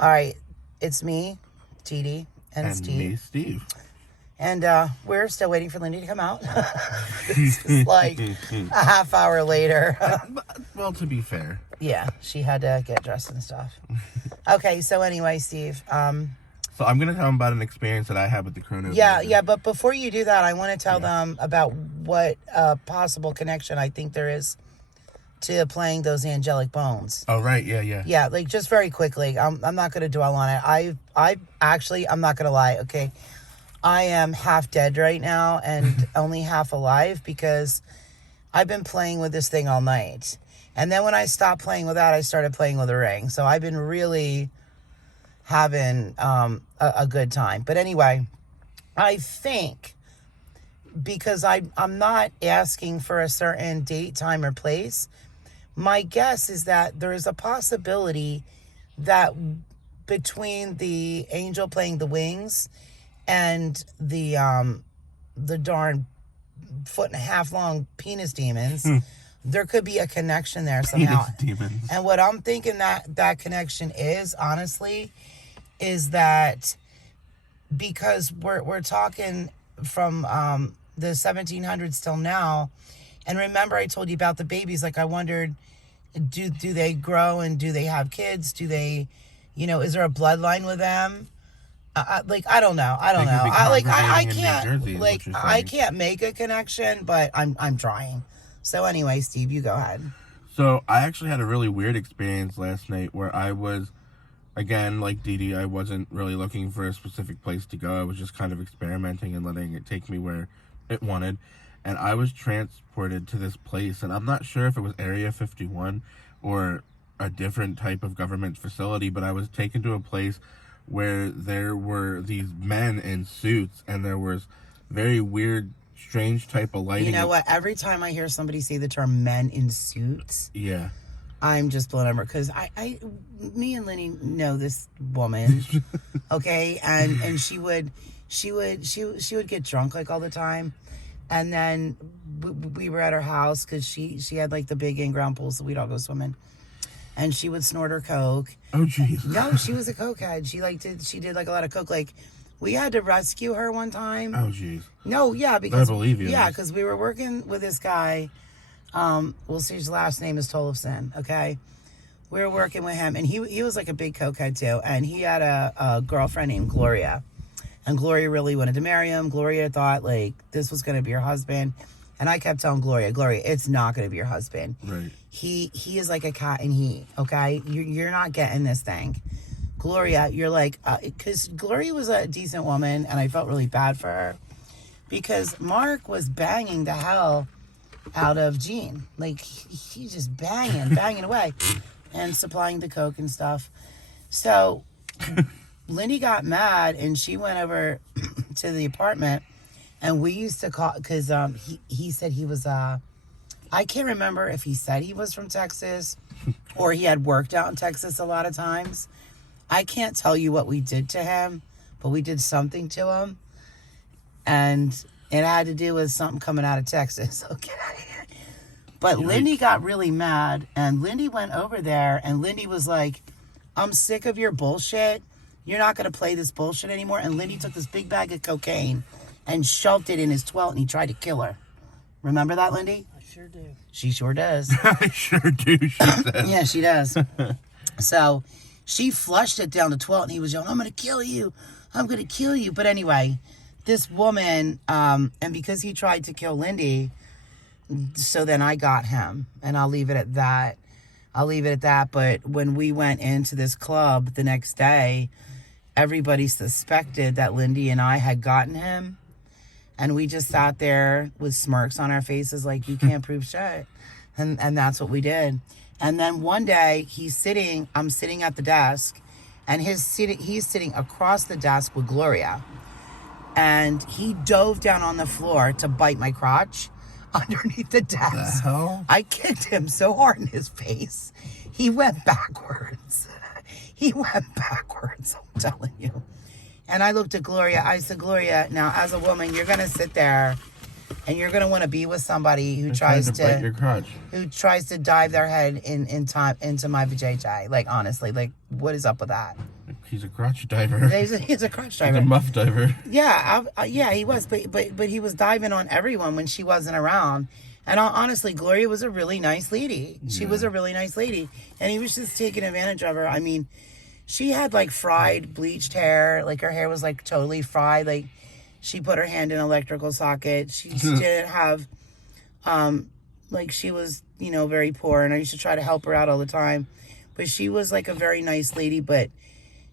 All right, it's me, Dee Dee, and Steve. me, Steve. And we're still waiting for Lindy to come out. This is like a half hour later. Well, to be fair. Yeah, she had to get dressed and stuff. Okay, so anyway, Steve. So I'm going to tell them about an experience that I had with the Chronovisor. Yeah, but before you do that, I want to tell them about what possible connection I think there is to playing those angelic bones. Oh, right, yeah. Yeah, like just very quickly. I'm not going to dwell on it. I'm not going to lie, okay? I am half dead right now and only half alive because I've been playing with this thing all night. And then when I stopped playing with that, I started playing with a ring. So I've been really having a good time. But anyway, I think because I'm not asking for a certain date, time, or place, my guess is that there is a possibility that between the angel playing the wings and the darn 1.5 foot long penis demons, there could be a connection there somehow. Penis demons. And what I'm thinking that connection is, honestly, is that because we're talking from the 1700s till now, and remember I told you about the babies, like I wondered, do they grow and do they have kids? Do they, is there a bloodline with them? I don't know. I can't, I can't make a connection, but I'm trying. So anyway, Steve, you go ahead. So I actually had a really weird experience last night where I was, again, like Dee Dee, I wasn't really looking for a specific place to go. I was just kind of experimenting and letting it take me where it wanted. And I was transported to this place, and I'm not sure if it was Area 51 or a different type of government facility, but I was taken to a place where there were these men in suits, and there was very weird, strange type of lighting. You know what? Every time I hear somebody say the term "men in suits," yeah, I'm just blown over because me and Lenny know this woman, okay, and she would get drunk like all the time, and then we were at her house because she had like the big in-ground pool, so we'd all go swimming. And she would snort her coke. Oh, jeez. No, she was a cokehead. She did like a lot of coke. Like, we had to rescue her one time. Oh, jeez. No, yeah, because I believe you. Yeah, because we were working with this guy. We'll see, his last name is Tolofson. Okay, we were working with him, and he was like a big cokehead too. And he had a girlfriend named Gloria, and Gloria really wanted to marry him. Gloria thought like this was going to be her husband. And I kept telling Gloria, it's not going to be your husband. Right. He is like a cat in heat, okay? You're not getting this thing. Gloria, you're like, because Gloria was a decent woman, and I felt really bad for her. Because Mark was banging the hell out of Jean. Like, he's just banging away. And supplying the coke and stuff. So, Lindy got mad, and she went over to the apartment. And we used to call, because he said he was, I can't remember if he said he was from Texas or he had worked out in Texas a lot of times. I can't tell you what we did to him, but we did something to him. And it had to do with something coming out of Texas. So get out of here. But Lindy got really mad, and Lindy went over there, and Lindy was like, I'm sick of your bullshit. You're not going to play this bullshit anymore. And Lindy took this big bag of cocaine and shoved it in his twat, and he tried to kill her. Remember that, Lindy? I sure do. She sure does. I sure do, she said. Yeah, she does. So she flushed it down the twat, and he was yelling, I'm going to kill you. I'm going to kill you. But anyway, this woman, and because he tried to kill Lindy, so then I got him. And I'll leave it at that. But when we went into this club the next day, everybody suspected that Lindy and I had gotten him. And we just sat there with smirks on our faces like, you can't prove shit. And that's what we did. And then one day, I'm sitting at the desk, and he's sitting across the desk with Gloria. And he dove down on the floor to bite my crotch underneath the desk. The hell? I kicked him so hard in his face, he went backwards. I'm telling you. And I looked at Gloria. I said, Gloria, now as a woman, you're going to sit there and you're gonna want to be with somebody who They're tries trying to bite your crotch. who tries to dive their head into my vajayjay. Like, honestly, like, what is up with that? He's a crotch diver. He's a crotch He's diver. a muff diver. Yeah, yeah, he was, but he was diving on everyone when she wasn't around. And honestly, Gloria was a really nice lady. She was a really nice lady, and he was just taking advantage of her. I mean, she had like fried, bleached hair. Like, her hair was like totally fried. Like, she put her hand in an electrical socket. She didn't have, like, she was, you know, very poor, and I used to try to help her out all the time. But she was like a very nice lady, but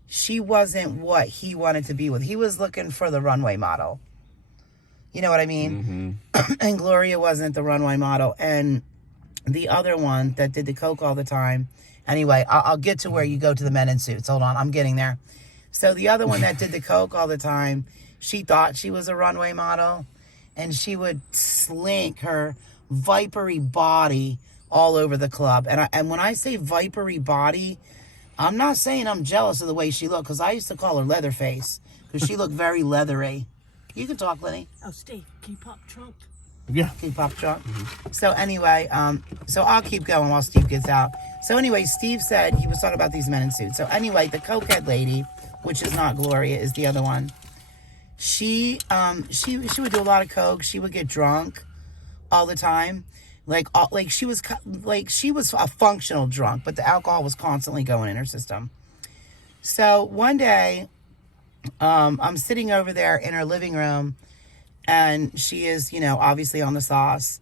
she wasn't what he wanted to be with. He was looking for the runway model. You know what I mean? Mm-hmm. And Gloria wasn't the runway model. And the other one that did the coke all the time. Anyway, I'll get to where you go to the men in suits. Hold on, I'm getting there. So the other one that did the coke all the time, she thought she was a runway model. And she would slink her vipery body all over the club. And when I say vipery body, I'm not saying I'm jealous of the way she looked, because I used to call her Leatherface, because she looked very leathery. You can talk, Lenny. Oh, Steve, can you pop trunk? Yeah. Can you pop trunk? Mm-hmm. So anyway, so I'll keep going while Steve gets out. So anyway, Steve said he was talking about these men in suits. So anyway, the cokehead lady, which is not Gloria, is the other one. She would do a lot of coke. She would get drunk all the time. Like she was a functional drunk, but the alcohol was constantly going in her system. So one day, I'm sitting over there in her living room, and she is, you know, obviously on the sauce,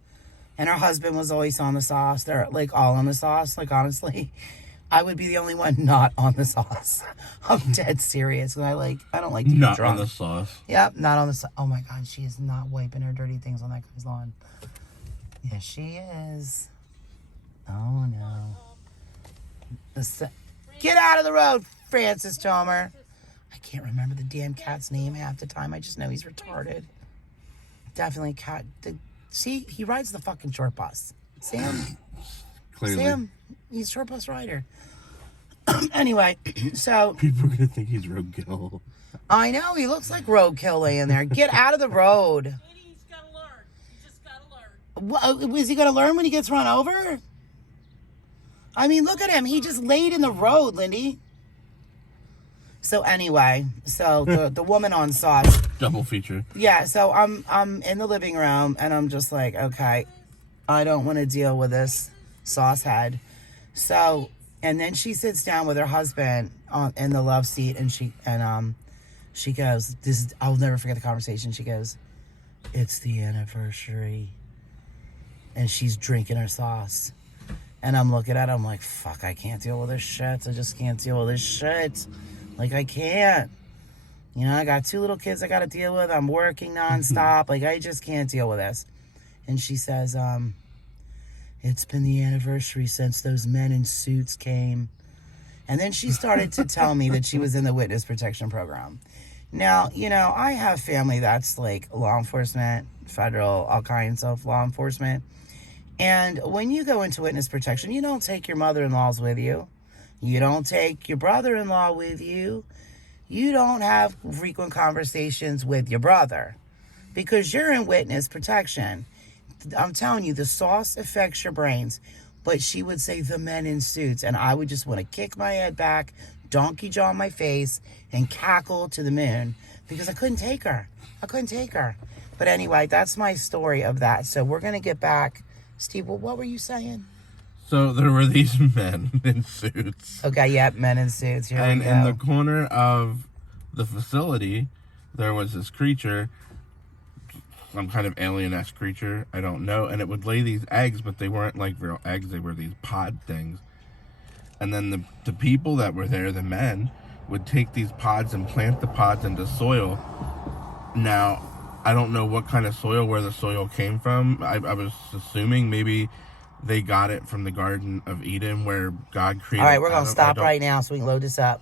and her husband was always on the sauce. They're like all on the sauce. Like, honestly, I would be the only one not on the sauce. I'm dead serious. I don't like to be Not drunk. on the sauce. Yep, not on the sauce. Oh my God, she is not wiping her dirty things on that guy's lawn. Yes, she is. Oh no. Get out of the road, Francis Tomer. I can't remember the damn cat's name half the time. I just know he's retarded. Definitely cat. See, he rides the fucking short bus. Sam. Clearly. Sam, he's a short bus rider. Anyway, so. People are going to think he's roadkill. I know, he looks like roadkill laying there. Get out of the road. He's got to learn. He just got to learn. What, is he going to learn when he gets run over? I mean, look at him. He just laid in the road, Lindy. So anyway, so the woman on sauce. Double feature. Yeah, so I'm in the living room, and I'm just like, okay, I don't want to deal with this sauce head. So, and then she sits down with her husband in the love seat, and she goes, I'll never forget the conversation. She goes, it's the anniversary. And she's drinking her sauce. And I'm looking at her, I'm like, fuck, I can't deal with this shit. I just can't deal with this shit. Like, I can't. You know, I got 2 little kids I got to deal with. I'm working nonstop. Like, I just can't deal with this. And she says, it's been the anniversary since those men in suits came. And then she started to tell me that she was in the witness protection program. Now, you know, I have family that's like law enforcement, federal, all kinds of law enforcement. And when you go into witness protection, you don't take your mother-in-laws with you. You don't take your brother-in-law with you. You don't have frequent conversations with your brother because you're in witness protection. I'm telling you, the sauce affects your brains. But she would say the men in suits, and I would just want to kick my head back, donkey jaw my face, and cackle to the moon because I couldn't take her. But anyway, that's my story of that. So we're going to get back. Steve, well, what were you saying? So there were these men in suits. Okay, yep, men in suits. Here And we go. in the corner of the facility, there was this creature, some kind of alien-esque creature, I don't know, and it would lay these eggs, but they weren't like real eggs, they were these pod things. And then the people that were there, the men, would take these pods and plant the pods into soil. Now, I don't know what kind of soil, where the soil came from. I was assuming maybe they got it from the Garden of Eden where God created. All right, we're going to Adam. stop right now so we can load this up.